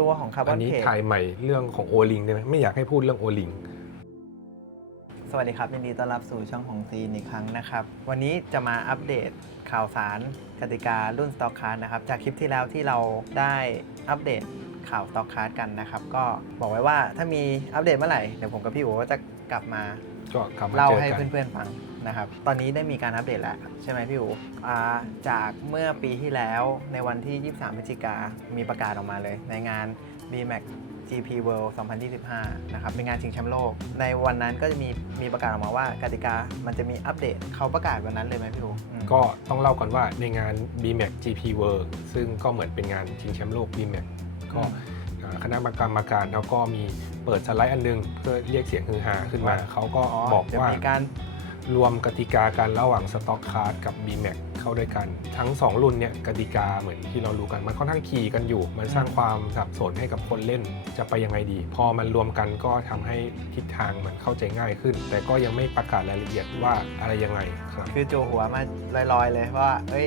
ตัวของคาร์บอัอนนนี้เพจถ่ายใหม่เรื่องของโอลิงได้ไหมไม่อยากให้พูดเรื่องโอลิงสวัสดีครับยินดีต้อนรับสู่ช่องของซีนอีกครั้งนะครับ วันนี้จะมาอัปเดตข่าวสารกติการุ่น Stock Card นะครับ จากคลิปที่แล้วที่เราได้อัปเดตข่าว Stock Card กันนะครับ ก็บอกไว้ว่าถ้ามีอัปเดตเมื่อไหร่ เดี๋ยวผมกับพี่โอ๋ก็จะกลับมาก็กลับมาเล่าเจอให้กันเพื่อนๆฟัง นะครับ ตอนนี้ได้มีการอัปเดตแล้ว ใช่ไหมพี่อูอ่าจากเมื่อปีที่แล้วในวันที่ 23 พฤศจิกามีประกาศออกมาเลย ในงาน BMAX GP World 2025 นะครับ เป็นงานชิงแชมป์โลก ในวันนั้นก็จะมีมีประกาศออกมาว่ากติกามันจะมีอัปเดตเขาประกาศวันนั้นเลยไหมพี่อูอืมก็ต้องเล่าก่อนว่าในงาน BMAX GP World ซึ่งก็เหมือนเป็นงานชิงแชมป์โลก BMAX ก็อ่าคณะกรรมการแล้วก็มีเปิดสไลด์อันนึง เพื่อเรียกเสียงฮือฮาขึ้นมา เขาก็บอกจะว่ามีการ รวมกติกากันระหว่าง Stock Card กับ BMAX เข้าด้วยกัน ทั้ง 2 รุ่นเนี่ยกติกาเหมือนที่เรารู้กัน มันค่อนข้างขี่กันอยู่ มันสร้างความสับสนให้กับคนเล่นจะไปยังไงดี พอมันรวมกันก็ทำให้ทิศทางมันเข้าใจง่ายขึ้น แต่ก็ยังไม่ประกาศรายละเอียดว่าอะไรยังไงครับคือโจหัวมาลอยๆเลยว่าเอ้ย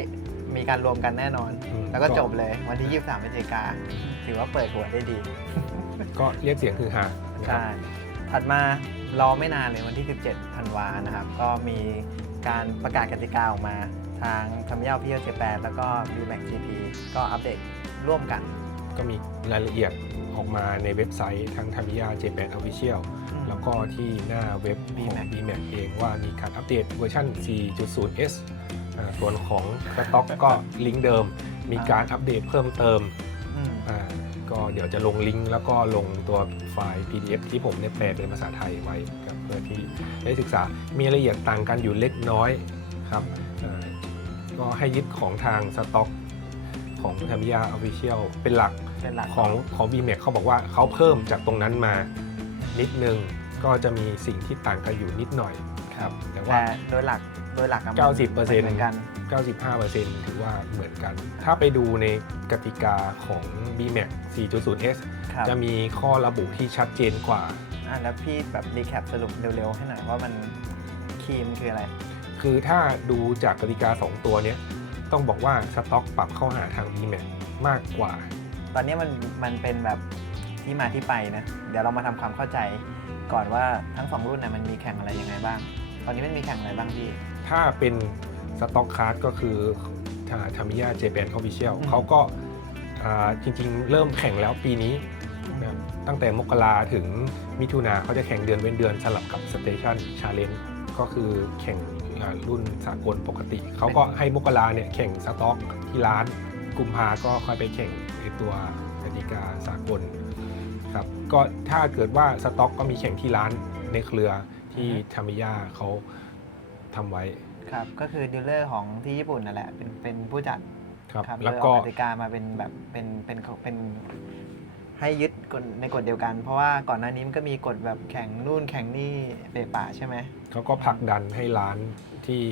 มีการรวมกันแน่นอนอืมแล้วก็จบเลยวันที่ 23พฤศจิกาถือว่าเปิดหัวได้ดี ก็เรียกเสียงฮือฮานะครับใช่ ถัดมารอไม่นานเลยวันที่ 17ธันวานะครับ ก็มีการประกาศกติกาออกมา ทางทำเย่าพี่เจแปนแล้วก็ b m a x GP ก็อัปเดตร่วมกัน ก็มีรายละเอียดออกมาในเว็บไซต์ทางทามิยา J8 Official แล้วก็ที่หน้าเว็บของ BMAX BMAX เองว่ามีการอัปเดตเวอร์ชัน 4.0S อ่าส่วนของสต็อกก็ลิงก์เดิม มีการอัปเดตเพิ่มเติมอืมอ่า ก็เดี๋ยวจะลงลิงก์แล้วก็ลงตัวไฟล์ PDF ที่ผมได้แปลเป็นภาษาไทยไว้กับเพื่อที่ได้ศึกษา มีรายละเอียดต่างกันอยู่เล็กน้อยครับอ่าก็ให้ยึดของทางสต็อกของทามิยา Official เป็นหลักเป็นหลักของของ b m a x เขาบอกว่าเขาเพิ่มจากตรงนั้นมานิดนึงก็จะมีสิ่งที่ต่างกันอยู่นิดหน่อยครับแต่ว่าแต่โดยหลักโดยหลักอะมัน90%เหมือนกัน 95%ถือว่าเหมือนกัน ถ้าไปดูในกติกาของ b m a x 4.0S ครับจะมีข้อระบุที่ชัดเจนกว่า อะแล้วพี่แบบรีแคปสรุปเร็วๆ ให้หน่อยว่ามันคีมคืออะไร คือถ้าดูจากกติกา 2 ตัวเนี้ยต้องบอกว่าสต็อกปรับเข้าหาทาง b m a x มากกว่า ตอนนี้มันมันเป็นแบบที่มาที่ไปนะ เดี๋ยวเรามาทำความเข้าใจก่อนว่าทั้งสองรุ่นนะมันมีแข่งอะไรยังไงบ้าง ตอนนี้มันมีแข่งอะไรบ้างพี่ ถ้าเป็น สต็อกคาร์ดก็คือทามิยาเจแปนออฟฟิเชียลอืมเขาก็อ่าจริงๆ เริ่มแข่งแล้วปีนี้นะครับตั้งแต่มกราถึงมิถุนาเขาจะแข่งเดือนเว้นเดือนสลับกับสเตชันชาเลนจ์ก็คือแข่งอ่ารุ่นสากลปกติ เขาก็ให้มกราเนี่ยแข่งสต็อกที่ร้าน กุมภาก็ค่อยไปแข่งในตัวกติกาสากลครับก็ถ้าเกิดว่าสต็อกก็มีแข่งที่ร้านในเครือที่ทามิยาเขาทำไว้ ครับก็คือดีลเลอร์ของที่ญี่ปุ่นนั่นแหละเป็นเป็นผู้จัดครับครับแล้วโดยก็ออกกติกามาเป็นแบบเป็นเป็นเป็นให้ยึดกฎในกฎเดียวกัน เพราะว่าก่อนหน้านี้มันก็มีกฎแบบแข่งนู่นแข่งนี่เปะปะใช่ไหม เขาก็ผลักดันให้ร้านที่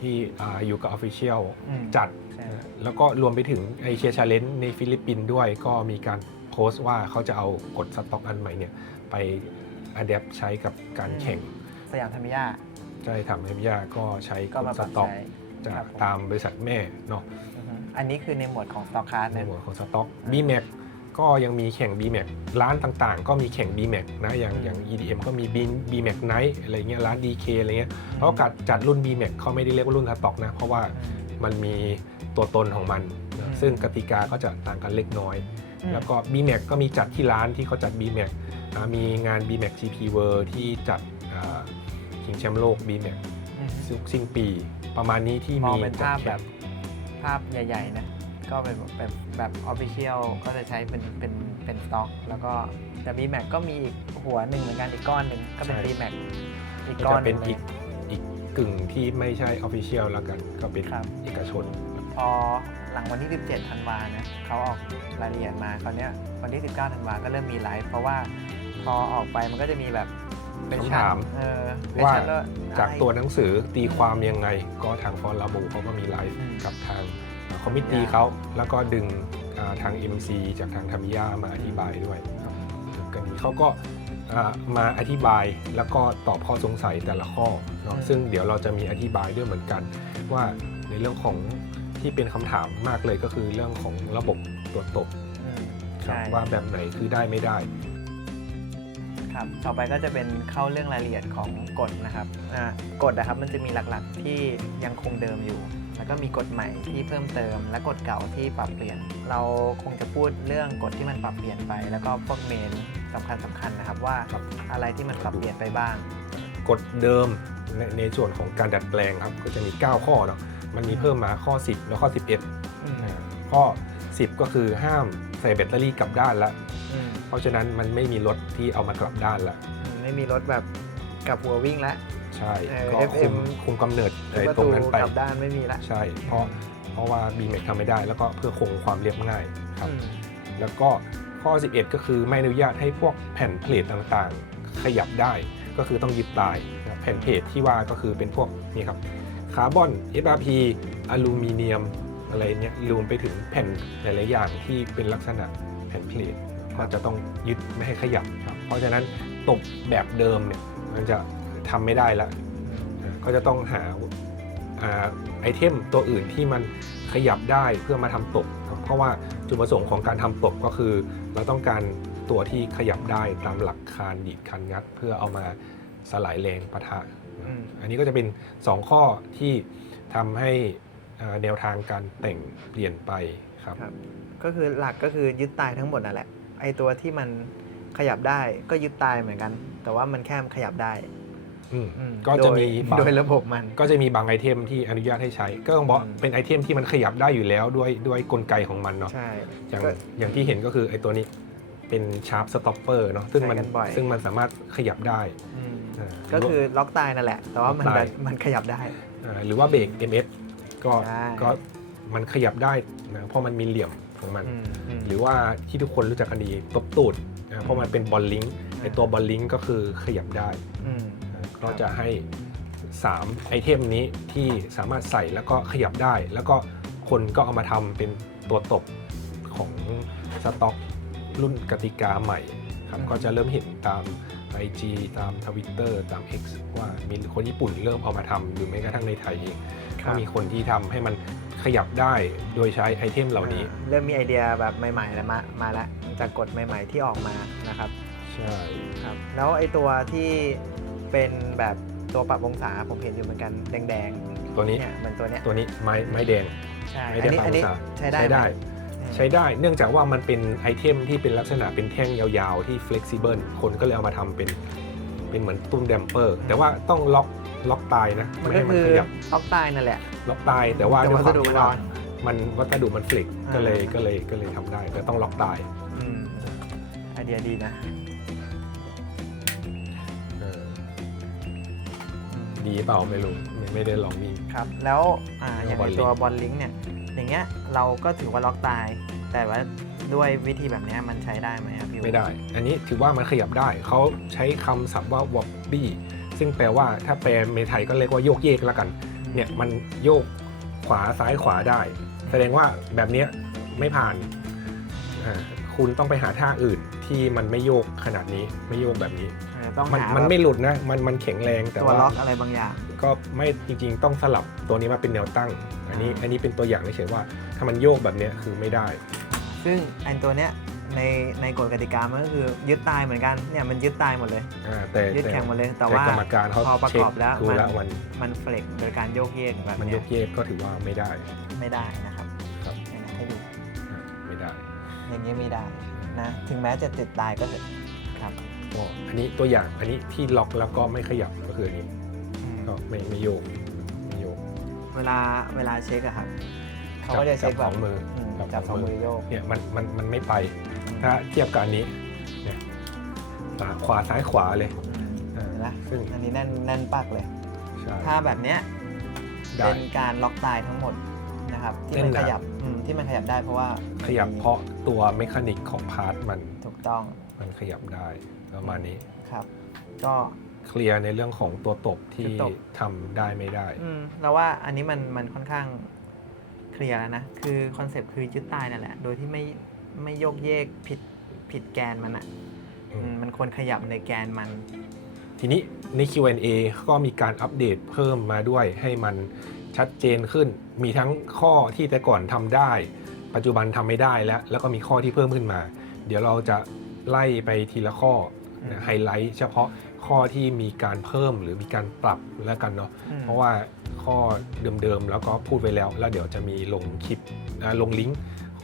ที่อ่าอยู่กับ Official อืม จัด ใช่ แล้วก็รวมไปถึงไอเชียชาเลนจ์ในฟิลิปปินส์ด้วยก็มีการโพสต์ว่าเขาจะเอากฎสต็อกอันใหม่เนี่ย ไปอัดแอปใช้กับการแข่ง สยามธรรมิยา ใช่ทำให้พิยาก็ใช้กก็ฎมาสปรับต็อกใช้ จาครักบผม ตามบริษัทแม่เนาะอือฮึอันนี้คือในหมวดของ Stock Card ในนะหมวดของสต็อกอ่า BMAX ก็ยังมีแข่ง BMAX ร้านต่างๆ ก็มีแข่ง BMAX นะอย่างอืมอย่าง EDM ก็มี BMAX Night อะไรเงี้ยร้าน DK อะไรเงี้ยเพราะกัดจัดรุ่น BMAX เขาไม่ได้เรียกว่ารุ่นสต็อกนะ เพราะว่าอืม มันมีตัวตนของมันอืนะมซึ่งกติกาก็จะต่างกันเล็กน้อย อืม แล้วก็ BMAX ก็มีจัดที่ร้านที่เขาจัด BMAX อ่ามีงาน BMAX GP World ที่จัดอ่า ชิงแชมป์โลก BMAX อือฮึทุกสิ้นปีประมาณนี้ที่มอมีงเป็นจัภาดพแข่งแบบภาพใหญ่ ๆ นะ ก็เป็นแบบแบบแบบออฟฟิเชียลก็จะใช้เป็นเป็นเป็นสต็อก แล้วก็แต่ B Max ก็มีอีกหัวหนึ่งเหมือนกันอีกก้อนหนึ่งก็เป็นใช่ B Max อีกก็ก้อนจะหเป็นึ่นงเลอียกอีกกึ่งที่ไม่ใช่ Official แล้วกันก็เป็นครับ เอกชน พอหลังวันที่ 17 ธันวาเนี่ยเขาออกรายละเอียดมาคราวเนี้ยวันที่ 19 ธันวาก็เริ่มมีไลฟ์เพราะว่าพอออกไปมันก็จะมีแบบ เป็นคำชั้นถามเออว่าเป็นชั้นจากตัวหนังสือตีความยังไง ก็ทางฟอนลาบูเขาก็มีไลฟ์อืมกับทางคอมมิตี้เขาแล้วก็ดึงอ่าทาง MC จากทางธรรมิยามาอธิบายด้วยกันนี้เขาก็อ่ามาอธิบายแล้วก็ตอบข้อสงสัยแต่ละข้อเนาะซึ่งเดี๋ยวเราจะมีอธิบายด้วยเหมือนกัน ว่าในเรื่องของที่เป็นคำถามมากเลยก็คือเรื่องของระบบตรวจตบอืมครับใช่ ว่าแบบไหนคือได้ไม่ได้ ครับต่อไปก็จะเป็นเข้าเรื่องรายละเอียดของกฎนะครับอ่ากฎนะครับมันจะมีหลักๆที่ยังคงเดิมอยู่ แล้วก็มีกฎใหม่ที่เพิ่มเติม และกฎเก่าที่ปรับเปลี่ยน เราคงจะพูดเรื่องกฎที่มันปรับเปลี่ยนไป แล้วก็พวกเมนสำคัญสคัญๆนะครับว่าครับอะไรที่มันปรับเปลี่ยนไปบ้าง กฎเดิมในในส่วนของการดัดแปลงครับก็จะมี 9 ข้อเนาะมันมีเพิ่มมาข้อ 10 แล้วข้อ 11อืมอ่าข้อ 10 ก็คือห้ามใส่แบตเตอรี่กลับด้านละ อืมเพราะฉะนั้นมันไม่มีรถที่เอามากลับด้านละไม่มีรถแบบกลับหัววิ่งแล้วใช่เออก็คุ FM มคุมกำเนิดอะไรประตรตูงนั้นไป กลับด้านไม่มีละใช่ เพราะเพราะว่า b m a x ทำไม่ได้ แล้วก็เพื่อคงความเรียบง่ายครับ อืมแล้วก็ข้อ 11 ก็คือไม่อนุญาตให้พวกแผ่นเพลทต่างๆ ขยับได้ก็คือต้องยึดตายนะครับแผ่นเพลทที่ว่าก็คือเป็นพวกนี่ครับคาร์บอน FRP อลูมิเนียมอะไรเนี่ยรวมไปถึงแผ่นหลายๆอย่างที่เป็นลักษณะแผ่นเพลท ก็จะต้องยึดไม่ให้ขยับครับเพราะฉะนั้นตบแบบเดิมเนี่ยมันจะทำไม่ได้ละอ่าก็จะต้องหาอ่าไอเทมตัวอื่นที่มันขยับได้เพื่อมาทำตกครับเพราะว่าจุดประสงค์ของการทำตกก็คือ เราต้องการตัวที่ขยับได้ตามหลักคานดีดคันงัด เพื่อเอามาสลายแรงปะทะอืมอันนี้ก็จะเป็น 2 ข้อที่ทำให้อ่าแนวทางการแต่งเปลี่ยนไปครับครับ ก็คือหลักก็คือยึดตายทั้งหมดนั่นแหละ ไอตัวที่มันขยับได้ก็ยึดตายเหมือนกัน แต่ว่ามันแค่ขยับได้อืมอืมก็จะโดยมีบางโดยระบบมัน ก็จะมีบางไอเทมที่อนุญาตให้ใช้ ก็ต้องบอกอืมเป็นไอเทมที่มันขยับได้อยู่แล้วด้วยด้วยกลไกของมันเนาะใช่อย่างก็อย่างที่เห็นก็คือไอ้ตัวนี้เป็นชาร์ปสต็อปเปอร์เนาะซึ่งมันใช้กันบ่อยซึ่งมันสามารถขยับได้อืมอ่าก็คือล็อกตายนั่นแหละ แต่ว่ามันล็อกตายดันมันขยับได้อ่าหรือว่าเบรก MS ก็ใช่ก็มันขยับได้นะเพราะมันมีเหลี่ยม ของมันอืมมหรือว่าที่ทุกคนรู้จักกันดีตบตูดนะเพราะมันเป็นบอลลิงก์ไอ้ตัวบอลลิงก์ก็คือขยับได้อืมนะก็จะให้ 3 ไอเทมนี้ที่สามารถใส่แล้วก็ขยับได้ แล้วก็คนก็เอามาทำเป็นตัวตบของสต็อกรุ่นกติกาใหม่ครับอืมก็จะเริ่มเห็นตาม IG ตาม Twitter ตาม X ว่ามีคนญี่ปุ่นเริ่มเอามาทำหรือแม้กระทั่งในไทยเองคก็รับมีคนที่ทำให้มัน ขยับได้โดยใช้ไอเทมเหล่านี้อ่าเริ่มมีไอเดียแบบใหม่ๆแล้วมามาแล้วจากกฎใหม่ ๆที่ออกมานะครับ ใช่ครับ แล้วไอตัวที่เป็นแบบตัวปรับองศาผมเห็นอยู่เหมือนกันแดงตัวๆนี้เนี่ยเหมือนตัวเนี้ยตัวนี้ไม้ไม้แดงใช่ไม่อันได้นี้ปรับอันนี้องศาใช้ได้ใช้ได้ หมใช้ได้เนื่องจากว่ามันเป็นไอเทมที่เป็นลักษณะเป็นแท่งยาวๆ ที่ flexible คนก็เลยเอามาทำเป็น เป็นเหมือนตุ้มแดมเปอร์ แต่ว่าต้องล็อกล็อกตายนะมันไม่ก็ให้มันคือขยับล็อกตายนั่นแหละ ล็อกตายแต่ว่าแต่ด้วยวัคสวามดุที่มันว่าอ่อนมันวัสดุมันฟลิกอ่า ก็เลยก็เลยก็เลยทำได้แต่ต้องล็อกตายอืมไอเดียดีนะเออดีเปล่าไม่รู้ไม่ไม่ได้ลองวิ่ง ครับ แล้วอ่าอย่างบอลในลิงก์ตัวบอลลิงก์เนี่ย อย่างเงี้ยเราก็ถือว่าล็อกตาย แต่ว่าด้วยวิธีแบบเนี้ยมันใช้ได้ไหมครับพี่อู๋ไม่ได้ อันนี้ถือว่ามันขยับได้ เขาใช้คำศัพท์ว่า wobbly ซึ่งแปลว่าถ้าแปลในไทยก็เรียกว่าโยกเยกแล้วกัน เนี่ยมันโยกขวาซ้ายขวาได้ แสดงว่าแบบเนี้ยไม่ผ่านอ่าคุณต้องไปหาท่าอื่นที่มันไม่โยกขนาดนี้ไม่โยกแบบนี้เออต้องมันหามันแบบไม่หลุดนะ มันมันแข็งแรงแต่ตัวว่าล็อกอะไรบางอย่าง ก็ไม่จริงๆ ต้องสลับตัวนี้มาเป็นแนวตั้ง อันนี้อันนี้เป็นตัวอย่างเฉยๆว่า ถ้ามันโยกแบบเนี้ยคือไม่ได้ ซึ่งไอันตัวเนี้ย ในในกฎกติกามันก็คือยึดตายเหมือนกันเนี่ยมันยึดตายหมดเลย อ่าแต่ยึดแต่แข็งหมดเลยแต่แต่ว่ากรรมการเขาพอประเช็กคอบแล้วดูมันแล้วมันมันเฟล็กโดยการโยกเยกแบบมันเนี้ยยกเยกก็ถือว่าไม่ได้ ไม่ได้นะครับครับ เนี่ยนะให้ดูอ่าไม่ได้อย่างนี้ไม่ได้นะถึงแม้จะติดตายก็เถอะครับก็อันนี้ตัวอย่างอันนี้ที่ล็อกแล้วก็ไม่ขยับก็คืออันนี้อืม ก็ไม่ไม่โยกไม่โยก เวลาเวลาเช็คอะครับเขาก็จะเช็คจัแบบสองมือมจับจับสสอองงมืมือ อโยกเนี่ยมันมันมันไม่ไป ถ้าเทียบกับอันนี้เนี่ยซ้ายขวาซ้ายขวาเลยอืมอ่าเห็นไหมซึ่งอันนี้แน่นแน่นปักเลย ใช่ ถ้าแบบเนี้ยได้เป็นการล็อกตายทั้งหมดนะครับ ที่มันแน่นหขนายับอืมที่มันขยับได้เพราะว่าขยับเพราะตัวเมคานิกของพาร์ทมันถูกต้องมันขยับได้ประมาณนี้ ครับ ก็ เคลียร์ในเรื่องของตัวตบที่ตัวตบ ทำได้ไม่ได้ อืมเราว่าอันนี้มันมันค่อนข้างเคลียร์แล้วนะ คือคอนเซปต์คือยึดตายนั่นแหละ โดยที่ไม่ ไม่โยกเยกผิดผิดแกนมันอะอืมอืมมันควรขยับในแกนมัน ทีนี้ใน Q&A ก็มีการอัปเดตเพิ่มมาด้วยให้มันชัดเจนขึ้น มีทั้งข้อที่แต่ก่อนทำได้ ปัจจุบันทำไม่ได้แล้ว แล้วก็มีข้อที่เพิ่มขึ้นมา เดี๋ยวเราจะไล่ไปทีละข้ออืมไฮไลท์เฉพาะข้อที่มีการเพิ่มหรือมีการปรับแล้วกันเนาะ อืม เพราะว่าข้อเดิมๆ แล้วก็พูดไว้แล้ว แล้วเดี๋ยวจะมีลงคลิปอ่าลงลิงก์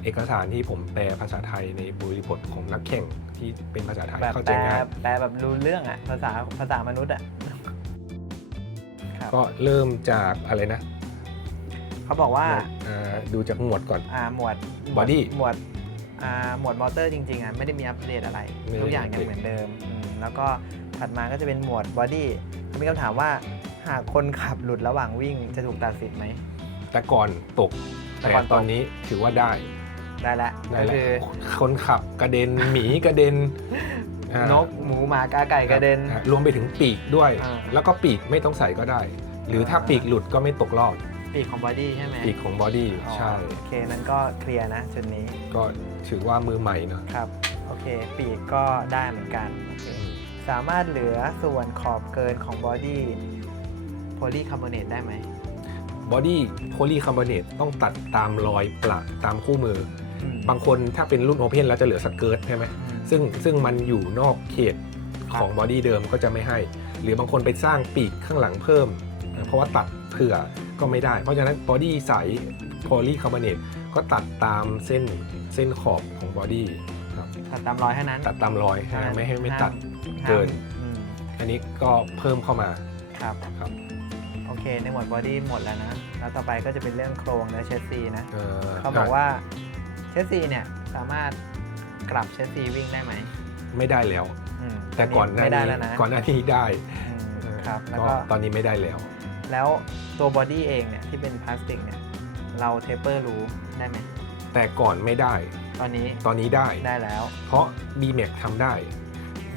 เอกสารที่ผมแปลภาษาไทยในบริบทของนักแข่งที่เป็นภาษาไทยแบบเข้าแปใจลง่ายแปลแบบรู้เรื่องอะภาษาภาษามนุษย์อะครับก็เริ่มจากอะไรนะเขาบอกว่าอ่าดูจากหมวดก่อน อ่าหมวด Body หมวดอ่าหมวดมอเตอร์จริงๆอะไม่ได้มีอัปเดตอะไร ไม่ได้ทุกอย่างมียังอัปเดต เหมือนเดิมอืมแล้วก็ถัดมาก็จะเป็นหมวดบอดี้มีคำถามว่าหากคนขับหลุดระหว่างวิ่งจะถูกตัดสิทธิ์ไหม แต่ก่อนตก แต่แต่ก่อนตก ตอนนี้ถือว่าได้ ได้แล้วได้ก็แล้วคือคนขับกระเด็นหมีกระเด็นอ่านกหมูหมากาไก่กระเด็น อ่ารวมไปถึงปีกด้วย อ่า แล้วก็ปีกไม่ต้องใส่ก็ได้ หรือถ้าอ่าปีกหลุดก็ไม่ตกรอบปีกของบอดี้ใช่ไหมปีกของบอดี้อ๋อใช่ โอเคนั้นก็เคลียร์นะจุดนี้ก็ถือว่ามือใหม่เนอะครับ โอเค ปีกก็ได้เหมือนกันโอเคสามารถเหลือส่วนขอบเกินของบอดี้โพลีคาร์บอเนตได้ไหมบอดี้โพลีคาร์บอเนตต้องตัดตามรอยประตามคู่มืออืม บางคนถ้าเป็นรุ่นโอเพนแล้วจะเหลือสเกิร์ตใช่ไหมอืมซึ่งซึ่งมันอยู่นอกเขตของบอดี้เดิมก็จะไม่ให้ หรือบางคนไปสร้างปีกข้างหลังเพิ่ม เพราะว่าตัดเผื่อก็ไม่ได้ เพราะฉะนั้นบอดี้ใสโพลีคาร์บอเนตก็ตัดตามเส้นเส้นขอบของบอดี้ครับตัดตามรอยเท่านั้น ตัดตามรอยห้าไม่ให้ไม่ตัดห้ามเกินอืมอันนี้ก็เพิ่มเข้ามาครับครับโอเคในหมวดบอดี้หมดแล้วนะ แล้วต่อไปก็จะเป็นเรื่องโครงและเชสซีนะเอ่อเขาบอกว่า เชสซีเนี่ยสามารถกลับเชสซีวิ่งได้ไหมไม่ได้แล้ว อืมแต่ก่อนหน้าไม่ได้นี้แล้วนะก่อนหน้านี้ได้อืมครับแล้วก็ก็ ตอนนี้ไม่ได้แล้ว แล้วตัวบอดี้เองเนี่ยที่เป็นพลาสติกเนี่ยเราเทปเปอร์รูได้ไหมแต่ก่อนไม่ได้ ตอนนี้ตอนนี้ได้ ได้แล้ว เพราะ b m a x ทำได้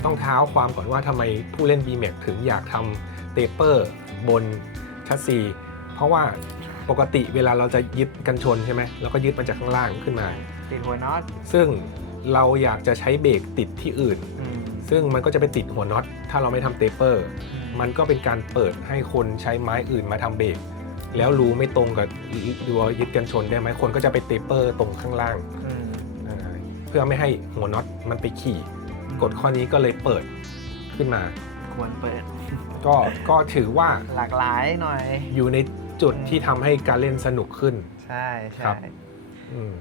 ต้องเท้าความก่อนว่าทำไมผู้เล่น b m a x ถึงอยากทำเตเปอร์บนชัสซี เพราะว่า ปกติเวลาเราจะยึดกันชนใช่ไหมเราก็ยึดมาจากข้างล่างขึ้นมา ติดหัวน็อตซึ่งเราอยากจะใช้เบรกติดที่อื่นอืมซึ่งมันก็จะไปติดหัวน็อต ถ้าเราไม่ทำเตเปอร์ มันก็เป็นการเปิดให้คนใช้ไม้อื่นมาทำเบรกแล้วรูไม่ตรงกับตัวยึดกันชนได้ไหมคนก็จะไปเตเปอร์ตรงข้างล่างอืมอ่าเพื่อไม่ให้หัวน็อตมันไปขี่กฎข้อนี้ก็เลยเปิดขึ้นมา ควรเปิด ก็ก็ถือว่าหลากหลายหน่อยอยู่ใน จุดอืมที่ทำให้การเล่นสนุกขึ้น ใช่ครัใช่บ อืม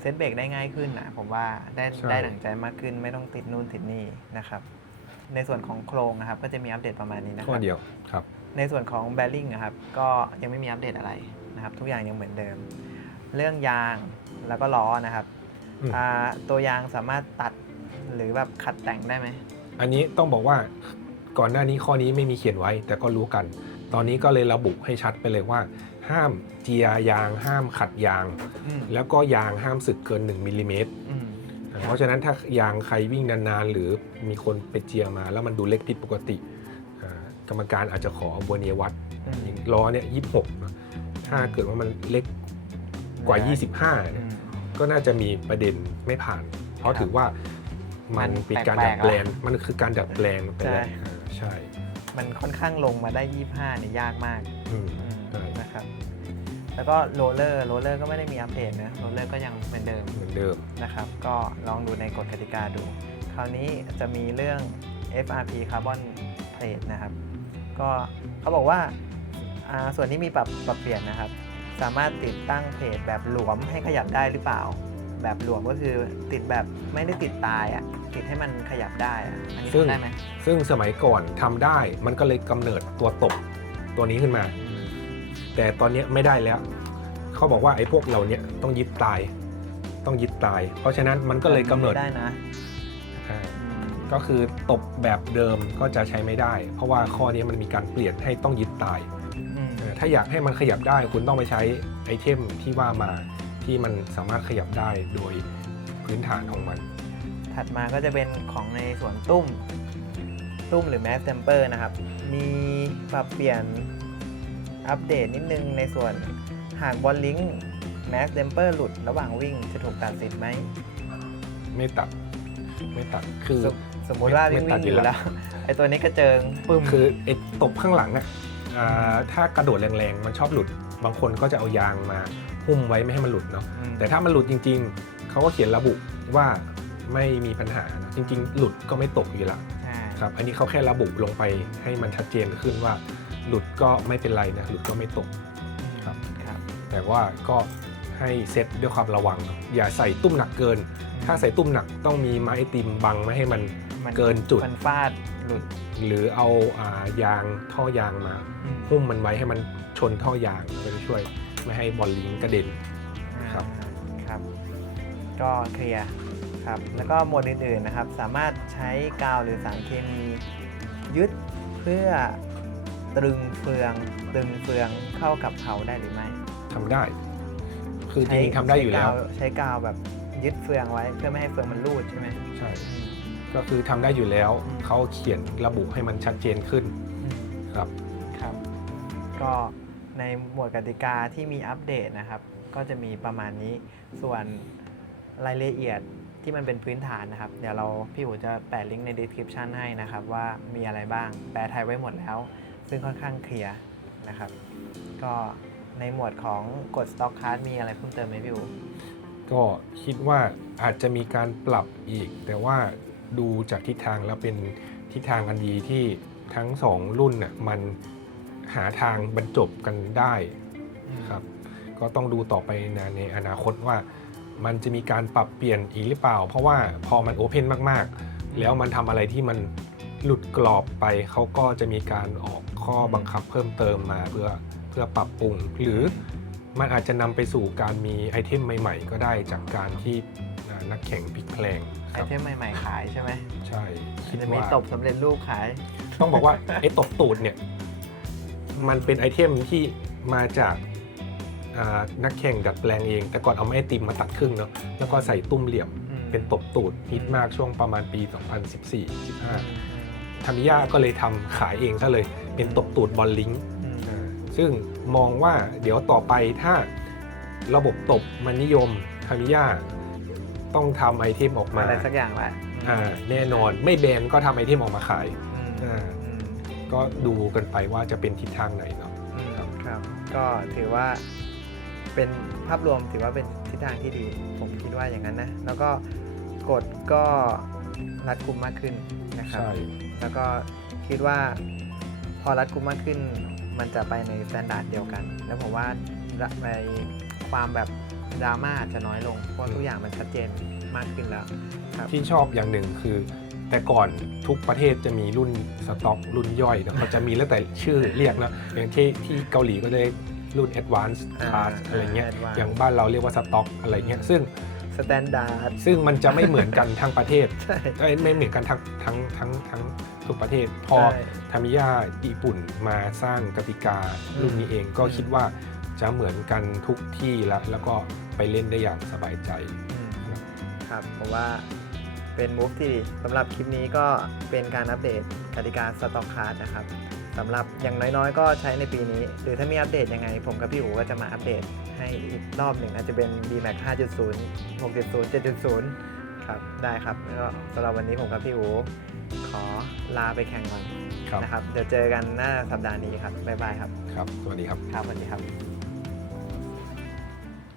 เซตเบรกได้ง่ายขึ้นนะผมว่าได้ใช่ ได้หนังใจมากขึ้นไม่ต้องติดนู่นติดนี่นะครับ ในส่วนของโครงนะครับ ก็จะมีอัปเดตประมาณนี้นะคข้อรับ เดียวครับ ในส่วนของแบริ่งนะครับก็ยังไม่มีอัปเดตอะไรนะครับ ทุกอย่างยังเหมือนเดิม เรื่องยางแล้วก็ล้อนะครับอืม อ่าตัวยางสามารถตัดหรือแบบขัดแต่งได้ไหมอันนี้ต้องบอกว่าก่อนหน้านี้ข้อนี้ไม่มีเขียนไว้ แต่ก็รู้กัน ตอนนี้ก็เลยระบุให้ชัดไปเลยว่า ห้ามเจียยาง ห้ามขัดยางอืมแล้วก็ยางห้ามสึกเกิน 1มิลลิเมตรอืมเพราะฉะนั้นถ้ายางใครวิ่งนานๆ หรือมีคนไปเจียมาแล้วมันดูเล็กผิดปกติอ่ากรรมการอาจจะขอบัวเนียวัดอืมล้อเนี่ยยี่หกถ้าเกิดว่ามันเล็กกว่า 25อืเนี่ยมก็น่าจะมีประเด็นไม่ผ่าน เพราะครับถือว่ามันมันเป็นการแปลดักดๆแปลงละมันคือการดัดแปลงไปแล้วใช่อ่าใช่ มันค่อนข้างลงมาได้ 25เนี่ยยากมากอืมอืมใช่นะครับ แล้วก็โรลเลอร์โรลเลอร์ก็ไม่ได้มีอัปเดตนะโรลเลอร์ก็ยังเหมือนเดิม เหมือนเดิม นะครับก็ลองดูในกฎกติกาดู คราวนี้จะมีเรื่อง FRP Carbon Plate นะครับ ก็เขาบอกว่าอ่าส่วนที่มีปรับปรับเปลี่ยนนะครับ สามารถติดตั้งเพจแบบหลวมให้ขยับได้หรือเปล่า แบบหลวมก็คือติดแบบไม่ได้ติดตายอะ่ะติดให้มันขยับได้อะอันนี้ซึ่ง ทำได้ไหมซึ่งสมัยก่อนทำได้มันก็เลยกำเนิดตัวตบตัวนี้ขึ้นมา แต่ตอนเนี้ยไม่ได้แล้ว เขาบอกว่าไอ้พวกเราเนี่ยต้องยึดตาย ต้องยึดตาย เพราะฉะนั้นมันก็เลยกำเนิดได้นะอ่าอืมก็คือตบแบบเดิมก็จะใช้ไม่ได้ เพราะว่าข้อนี้มันมีการเปลี่ยนให้ต้องยึดตายอืมเออถ้าอยากให้มันขยับได้คุณต้องไปใช้ไอเทมที่ว่ามา ที่มันสามารถขยับได้โดยพื้นฐานของมัน ถัดมาก็จะเป็นของในส่วนตุ้ม ตุ้มหรือ Mass Temper นะครับ มีปรับเปลี่ยนอัปเดตนิดนึงในส่วนหากบอลลิง Mass Temper หลุดระหว่างวิ่งจะถูกตัดสิทธิ์ไหม ไม่ตัดไม่ตัดคือ สมสมมุติว่าไม่วิ่งไม่ตัวิ่ดงอยู่อยู่แล้แล้ววไอตัวนี้กระเจิงปึ้ม คือไอ้ตบข้างหลังอะอ่าถ้ากระโดดแรงๆ มันชอบหลุด บางคนก็จะเอายางมา หุ้มไว้ไม่ให้มันหลุดเนาะมแต่ถ้ามันหลุดจริง ๆเขาก็เขียนระบุว่าไม่มีปัญหานะจริง ๆ หลุดก็ไม่ตกอยู่ละใช่ครับอันนี้เขาแค่ระบุลงไปให้มันชัดเจนขึ้นว่า หลุดก็ไม่เป็นไรนะหลุดก็ไม่ตกครับครับแต่ว่าก็ให้เซตด้วยความระวังเนอะอย่าใส่ตุ้มหนักเกิน ถ้าใส่ตุ้มหนักต้องมีไม้ไอติมบังไม่ให้มันมันเกินจุดมันฟาดหลุดหรือเอาอายางท่อยางมาหุ้มมันไว้ให้มันชนท่อยางก็จะช่วย ไม่ให้บอลลิงกระเด็น ครับอ่าครับ ก็เคลียร์ครับ แล้วก็หมวดอื่นๆนะครับ สามารถใช้กาวหรือสารเคมียึดเพื่อตรึงเฟืองตรึงเฟืองเข้ากับเผาได้หรือไม่ทำได้ คือจริงๆทำได้อยู่แล้ว ใช้กาใช้กาวแบบยึดเฟืองไว้เพื่อไม่ให้เฟืองมันรูดใช่ไหม ใช่อืมก็คือทำได้อยู่แล้ว อืม เขาเขียนระบุให้มันชัดเจนขึ้นอืมครับ ครับ ก็ ในหมวดกติกาที่มีอัปเดตนะครับ ก็จะมีประมาณนี้ ส่วนรายละเอียดที่มันเป็นพื้นฐานนะครับ เดี๋ยวเราพี่หูจะแปะลิงก์ใน description ให้นะครับ ว่ามีอะไรบ้าง แปลไทยไว้หมดแล้ว ซึ่งค่อนข้างเคลียร์นะครับ ก็ในหมวดของกด stock card มีอะไรเพิ่มเติมไหมพี่หูก็คิดว่าอาจจะมีการปรับอีก แต่ว่าดูจากทิศทางแล้วเป็นทิศทางอันดีที่ทั้งสองรุ่นน่ะมัน หาทางบรรจบกันได้ครับ ก็ต้องดูต่อไปนะในอนาคตว่า มันจะมีการปรับเปลี่ยนอีกหรือเปล่า เพราะว่าพอมันโอเพนมากๆ แล้วมันทำอะไรที่มันหลุดกรอบไปเขาก็จะมีการออกข้อบังคับเพิ่มเติมมาเพื่อเพื่อปรับปรุง หรือมันอาจจะนำไปสู่การมีไอเทมใหม่ ๆ ก็ได้จากการที่อ่านักแข่งพลิกแพลงคไอรับเทมใหม่ ๆ ขายใช่ไหมใช่ คิดจะมีว่าตบสำเร็จรูปขาย ต้องบอกว่าไอ้ตบตูดเนี่ย มันเป็นไอเทมที่มาจากอ่านักแข่งดัดแปลงเอง แต่ก่อนเอาไม้ไอติมมาตัดครึ่งเนาะแล้วก็ใส่ตุ้มเหลี่ยมอืมเป็นตบตูดฮิตมากช่วงประมาณปี 2014-15ทามิยาก็เลยทำขายเองซะเลยเป็นตบตูดบอลลิงก์อืมอ่าซึ่งมองว่าเดี๋ยวต่อไปถ้าระบบตบมันนิยมทามิยาต้องทำไอเทมออกมาอะไรสักอย่างแหละอ่าแน่นอนไม่แบนก็ทำไอเทมออกมาขายอืมอ่าอืม ก็ดูกันไปว่าจะเป็นทิศทางไหนเนาะอืมครับ ก็ถือว่าเป็นภาพรวมถือว่าเป็นทิศทางที่ดี ผมคิดว่าอย่างนั้นนะ แล้วก็กฎก็รัดกุมมากขึ้นนะครับใช่แล้วก็คิดว่าพอรัดกุมมากขึ้น มันจะไปในสแตนดาร์ดเดียวกัน แล้วผมว่าในความแบบดราม่าอาจจะน้อยลง เพราะทุกอย่างมันชัดเจนมากขึ้นแล้วครับที่ชอบอย่างหนึ่งคือ แต่ก่อนทุกประเทศจะมีรุ่นสต็อกรุ่นย่อยเนอะเขาจะมีแล้วแต่ชื่อเรียกเนอะอย่างที่ที่เกาหลีก็จะเรียกรุ่น Advanced อ่า Class อะไรเงี้ย Advanced อย่างบ้านเราเรียกว่าสต็อกอะไรเงี้ยซึ่งสแตนดาร์ดซึ่งมันจะไม่เหมือนกันทั้งประเทศใช่เอ้ยไม่เหมือนกันทั้งทั้งทั้งทั้งทุกประเทศ พอใช่ทามิยาญี่ปุ่นมาสร้างกติการุ่นนี้เองก็อืมคิดว่าจะเหมือนกันทุกที่ละแล้วก็ไปเล่นได้อย่างสบายใจอืมครับเพราะว่า เป็นมูฟที่ดีสำหรับคลิปนี้ก็เป็นการอัปเดตกติกาสต็อกคาร์ดนะครับสำหรับอย่างน้อยๆ ก็ใช้ในปีนี้ หรือถ้ามีอัปเดตยังไง ผมกับพี่อู๋ก็จะมาอัปเดตให้อีกรอบหนึ่งอาจจะเป็น DMAX 5.0 6.0 7.0 ครับ ได้ครับแล้วก็สำหรับวันนี้ผมกับพี่อู๋ขอลาไปแข่งก่อนครับ นะครับ เดี๋ยวเจอกันหน้าสัปดาห์นี้ครับ บ๊ายบายครับ ครับ สวัสดีครับ ครับสวัสดีครับ